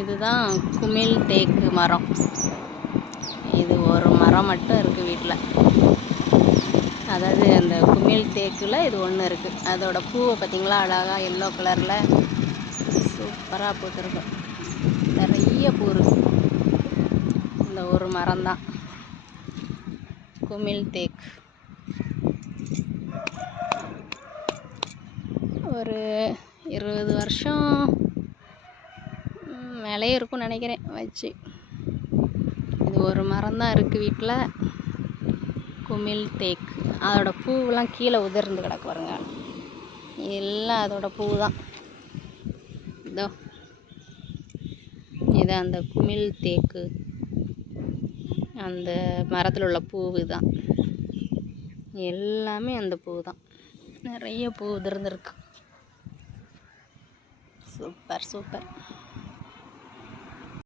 இதுதான் குமிழ் தேக்கு மரம். இது ஒரு மரம் மட்டும் இருக்குது வீட்டில் அதாவது அந்த குமிழ் தேக்கில் இது ஒன்று இருக்குது அதோட பூவை பார்த்திங்களா அழகாக எல்லோ கலரில் சூப்பராக பூத்துருக்கு. நிறைய பூ இருக்கு. இந்த ஒரு மரம்தான். குமிழ் தேக்கு. ஒரு இருபது வருஷம் மேலேயே இருக்கும்னு நினைக்கிறேன். வச்சு. இது ஒரு மரம் தான் இருக்குது வீட்டில் குமிழ் தேக்கு. அதோட பூவெலாம் கீழே உதிர்ந்து கிடக்கு பாருங்க. எல்லாம் அதோட பூ தான். இதோ. இது அந்த குமிழ் தேக்கு. அந்த மரத்தில் உள்ள பூவு தான் எல்லாமே அந்த பூ தான். நிறைய பூ உதிர்ந்துருக்கு. Super super.